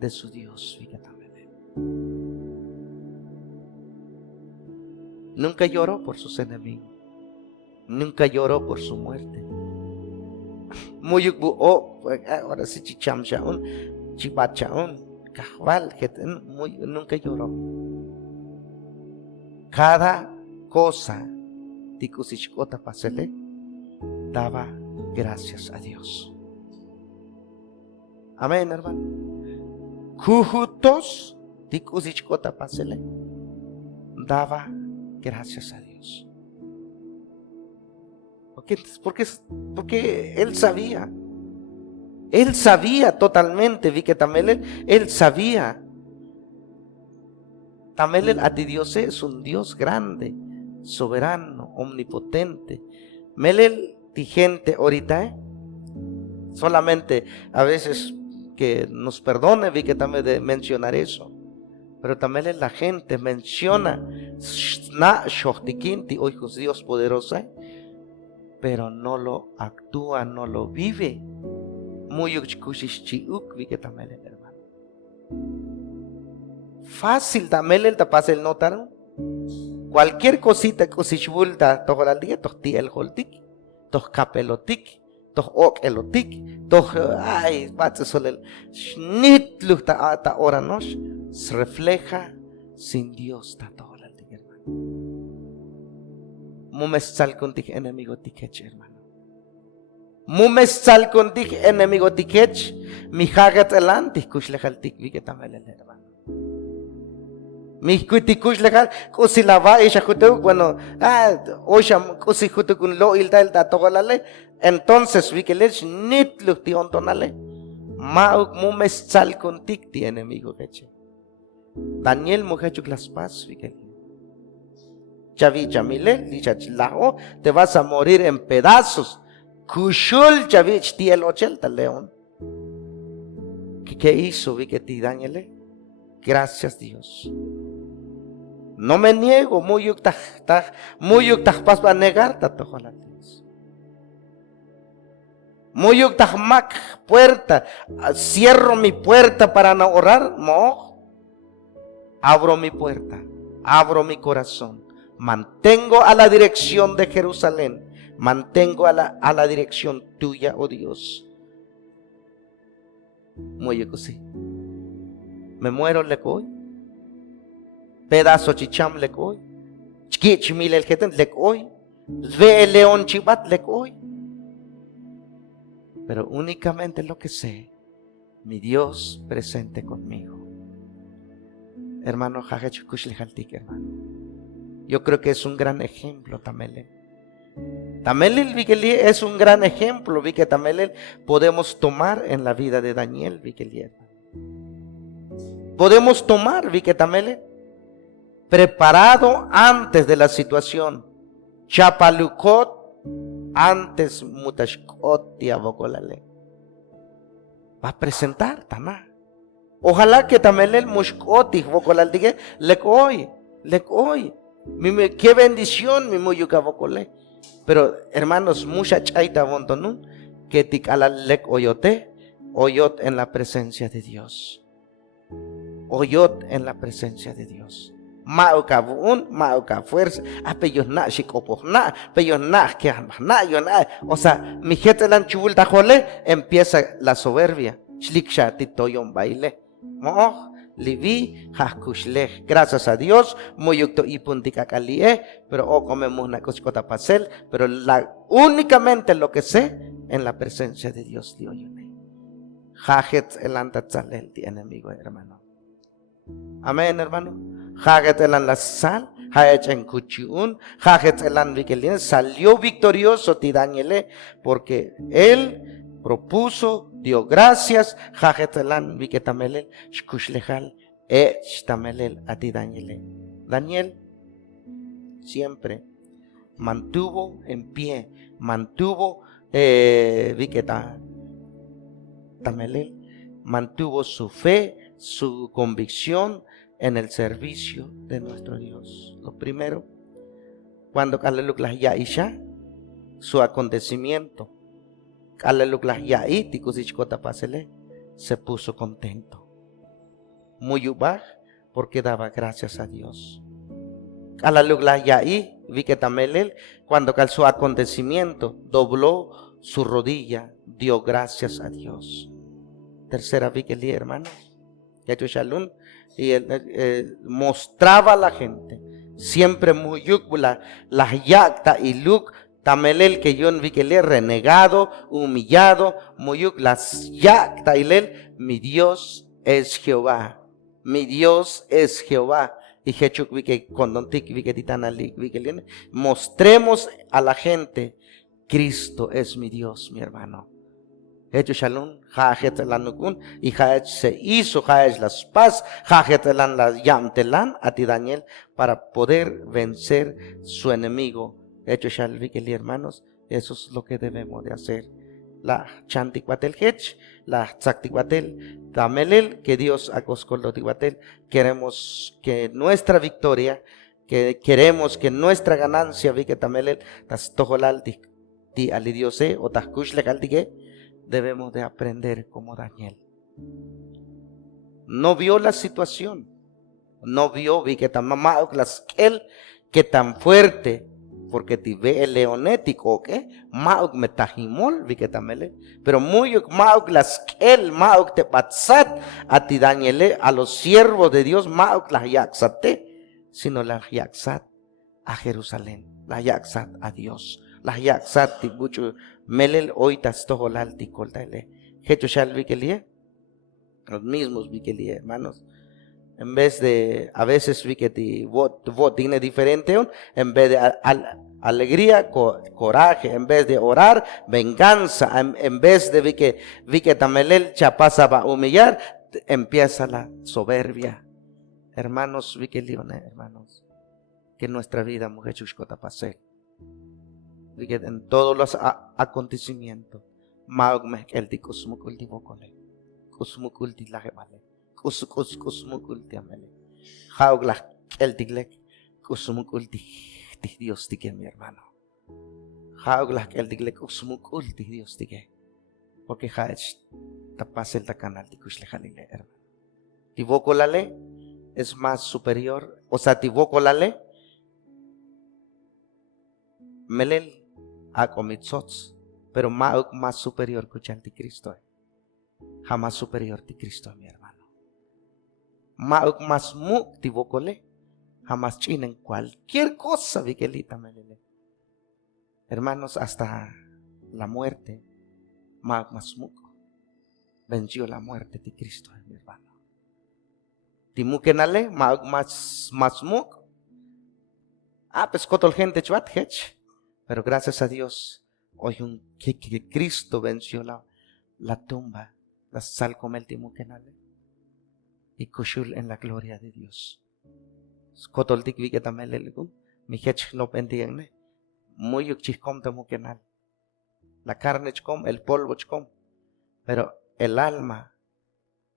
de su Dios. Nunca lloró por sus enemigos, nunca lloró por su muerte. Muyuk ahora sí chicham shaun, chibachaun, kahwal, nunca lloró. Cada cosa tikusishkota pasele daba gracias a Dios. Amén, hermano. Kujutos tikusishkota pasele daba gracias a Dios. Porque él sabía totalmente, vi que también él sabía. También a ti Dios es un Dios grande, soberano, omnipotente. Melel ti gente ahorita, solamente a veces que nos perdone, vi que también de mencionar eso. Pero también la gente menciona hoy Dios poderoso, pero no lo actúa, no lo vive. Muy vi que también hermano. Fácil también el tapas el notar. Cualquier cosita que se chulta todo el día, toh ti el holtik, toh capelotik, toh ok elotik, toh ay bate sol el snit lukta ata ora nos se refleja sin Dios ta todo el día, hermano. Mumesal contig enemigo tikech, hermano. Mumesal contig enemigo tikech, mi hagat elanti kushlejal tik vi que también el hermano. Mi cuitikush legal, si la va ella justo bueno, oye, si justo con lo il da todo la ley, entonces vi que les nit lo tion tonale, mau mumes sal contic tiene amigo que Daniel mujecho las paz vi que Chavi chamile, lichachlao, te vas a morir en pedazos. Kushul chavich tiel ochelta león. ¿Qué hizo vi que ti Daniel? Gracias Dios. No me niego, muy yuktaj pas va a negar tato la Dios. Muy yuktaj mak puerta, cierro mi puerta para no orar, no. Abro mi puerta, abro mi corazón, mantengo a la dirección de Jerusalén, mantengo a la dirección tuya, oh Dios. Muy así. Me muero le coy. Pedazo chicham le coy. Chkich mil el jeten le coy. Ve el león chivat le coy. Pero únicamente lo que sé, mi Dios presente conmigo. Hermano, hermano. Yo creo que es un gran ejemplo también. También es un gran ejemplo, vi que también podemos tomar en la vida de Daniel, vi que podemos tomar, vi que también preparado antes de la situación, chapalucot antes mutashkot tiabocolale, va a presentar tamá. Ojalá que también el mushkoti vocolal diga le coy, qué bendición mi muyuka vocole. Pero hermanos, mucha chaita bontonun que tikalal lek oyot en la presencia de Dios. Oyot en la presencia de Dios. Mauka buun, mauka fuerza. Peyos na shikopos na, peyos na que na yo na. O sea, mi gente lan chubulta jole, empieza la soberbia. Shliksha titoyon baile. Mo livi haskushleh. Gracias a Dios, muyukto ipuntika kalie, pero comemos una coscota pasel, pero únicamente lo que sé en la presencia de Dios dio yo. Haget el antatzalel ti enemigo, hermano. Amén, hermano. Haget el la sal, haget en kuchiun, haget el vikelin, salió victorioso ti Daniel, porque él propuso, dio gracias, haget el viketamel, shkushlehal, tamelel a ti Daniel. Daniel siempre mantuvo en pie, mantuvo Tamelel mantuvo su fe, su convicción en el servicio de nuestro Dios. Lo primero, cuando ya isha, su acontecimiento, se puso contento. Muy ubaj, porque daba gracias a Dios. Vi que Tamelel, cuando su acontecimiento, dobló su rodilla, dio gracias a Dios. Tercera vigilia, hermanos, Shalom, y mostraba a la gente, siempre muy yukbula, la yacta y luk, Tamelel que yo vigilia, renegado, humillado, muyuk, las yacta y lel, mi Dios es Jehová, mi Dios es Jehová. Y mostremos a la gente, Cristo es mi Dios, mi hermano. Hecho shalom, hajet elan nukun, y haet se hizo haet las paz, hajet elan las yamtelan a ti Daniel, para poder vencer su enemigo. Hecho shalom, hermanos, eso es lo que debemos de hacer. La chanticuatel hech, la tzakticuatel tamelel, que Dios acoscoldoticuatel. Queremos que nuestra victoria, queremos que nuestra ganancia, vi que tamelel, tas tojolal ti alidiose o tas kushle kaldige. Debemos de aprender como Daniel. No vio la situación, no vio, vi que tan mamá, que tan fuerte, porque te ve el leonético, ¿qué? Mauk metajimol, vi que tamele, pero muy mauk las mauk te patsat a ti Daniel, a los siervos de Dios, mauk las yaxate, sino las yaxat a Jerusalén, las yaxat a Dios, las yaxat ti bucho. Melel oitas tojolal ti coltale. Hecho shal vikelie. Los mismos vikelie, hermanos. En vez de, a veces vi que ti vot tiene diferente, en vez de alegría, coraje, en vez de orar, venganza, en vez de vi que tamelel chapasa va a humillar, empieza la soberbia. Hermanos, vikelione, hermanos, que nuestra vida, mujer chushkota pasel. En todos los acontecimientos, el kusmukulti bokole, kusmukulti lajebale, kusmukulti amele, haugla el tiglek, kusmukulti Dios tige mi hermano, haugla el tiglek, kusmukulti Dios tige, porque haech tapas el tacanal de kuslejalile hermano. Tibokolale es más superior, o sea, tibokolale, melel a comitzots, pero más superior que el anticristo. Jamás superior que Cristo, mi hermano. Más mu tibocole, jamás china en cualquier cosa vigelita melele. Hermanos, hasta la muerte, más muco venció la muerte de Cristo, mi hermano. Timukenale, más muco. Pues cotol gente chuat hech. Pero gracias a Dios, hoy que Cristo venció la tumba, la sal como el timukenale, y kushul en la gloria de Dios. Skotoltik vi que también mi hech no pendiente, muy yuchicom timukenal, la carne chcom, el polvo chcom, pero el alma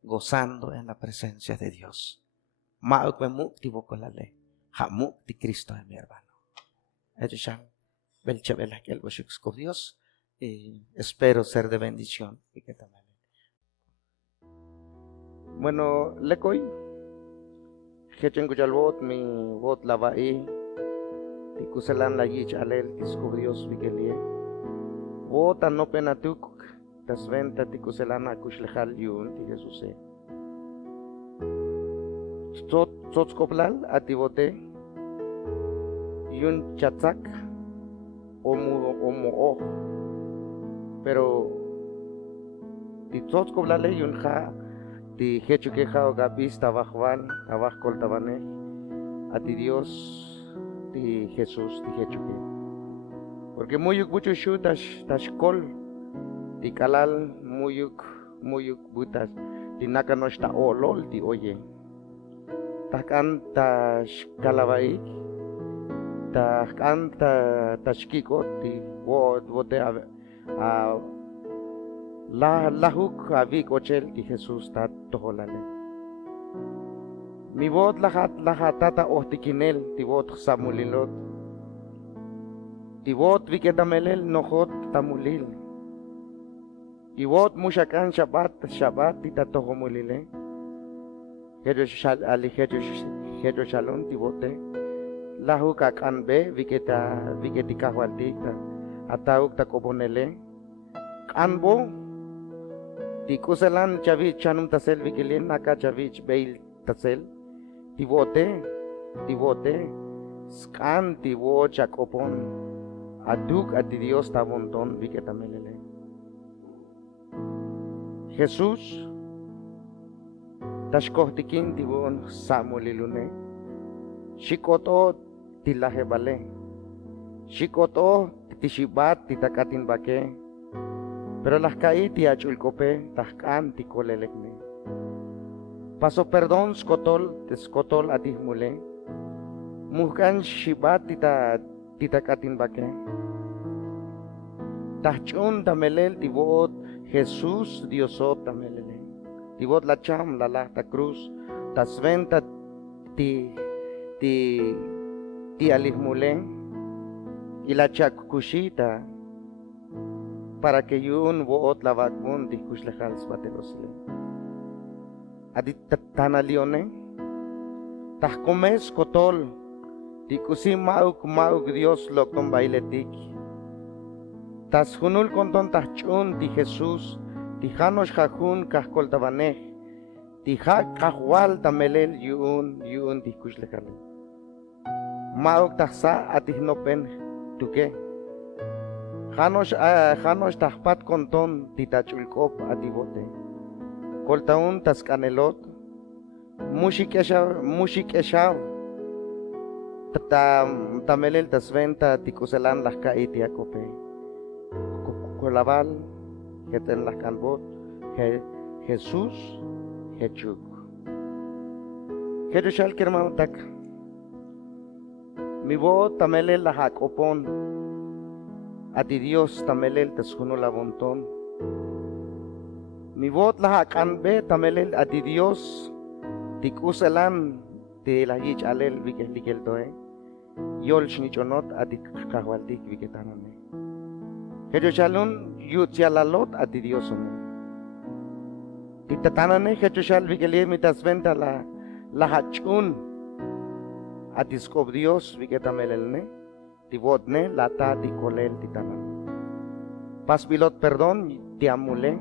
gozando en la presencia de Dios. Mauk me muktivo con la ley, hamuk de Cristo es mi hermano. Con Dios, y espero ser de bendición. Bueno, le coy Hechen kuchalbot mi bot lavai. Tikuselan la yich alel tisco Dios vigelie. Bota no penatuk. Tas venta tikuselan akuslejal yun ti Jesús. Tzotzkoplal atibote. Yun chatzak. Omo. Pero ti tzotzkoplale yun ja. Ti hecho que ja gabis tabajwan, tabaj kol tabane. A ti Dios, ti Jesús, ti hecho que. Porque muyuk mucho shu tash kol. Ti kalal muyuk butas. Ti naka no está olol ti oye. Takan tash kalabaik. Takan tash kiko ti wote a lahuk avik ochel ti Jesús tat toholale. Mi bot lahatata ohtikinel ti bot samulilot. Ti bot vikedamelel nohot tamulil. Ti bot mushakan Shabbat ti tatohomulile. Hejo shalom ti bote. Lahuk akan be viketi kahwaltik atauk takoponele. Kanbo ti kuselan chavich chanum tasel vikilin naka chavich beil tasel tivote scan tivo chakopon aduk ati Dios tabonton viketamelele. Jesús tashkohtikin tibon samulilune shikoto tilahebale shikoto tishibat titakatin bake. Pero las caí ti achulcope, tascan ti colelekne. Paso perdón skotol atihmule. Muhkan shibat tita katinbake. Tachun tamelel tibot Jesús Diosot tamelele. Tibot la cham la cruz. Tasventa ti alihmule. Y la chakushita. Para que yun boot la vakun di kushlehals batelosile. Adit tanalione. Tahkomes kotol. Di kusim mauk Dios lokton bailetik. Tas hunul konton tahchun di Jesús. Di hanos hajun kahkol tabaneh. Di hak kahwal tamelel yun di kushlehal. Mauk tahsa atihnopen tuke. Janos tahpat konton titachulkop atibote. Koltaun taskanelot. Mushik eshav. Tamelel tasventa tikuselan las kaiti akope. Kolabal. Heten las kanbot. Jesús. Hechuk. Hechushal kermautak. Mi bot tamelel las akopon. Ati Dios tamelel tashuno la bonton. Mi bot la hakanbe tamelel ati Dios tikuselan te la yich alel vikelikel toe. Yol shnichonot ati kahwaltik viketanane. Hejo shalun yutyalalot ati Dios ome. Titatanane hejo shal vikelie mitasventa la hachun ati skob Dios viketamelelne. Tibotne lata di kolel titanan. Pas bilot perdón ti amule.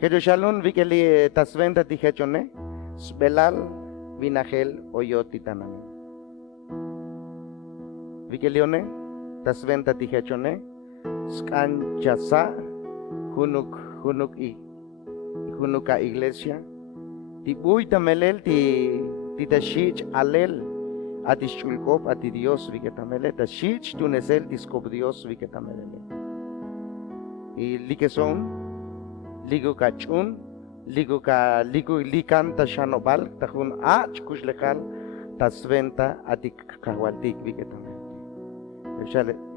Hejo shalom vikeli tasventa ti hechone. Sbelal vinagel oyot titanan. Vikelione tasventa ti hechone. Skan chasa hunuka iglesia. Ti buy tamelel ti tashich alel. Atis chulkop ati Dios viketamele ta shich tunesel diskop Dios viketamele. Y likeson ligo kachun ligo likan ta shanobal ta hun kushlekal tasventa ati kahwaltik viketamele.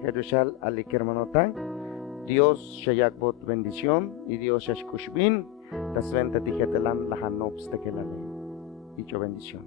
Herushal alik hermanota. Dios shayakbot bendición y Dios shashkushbin tasventa tijetelan lahanobs tekelale. Dicho bendición.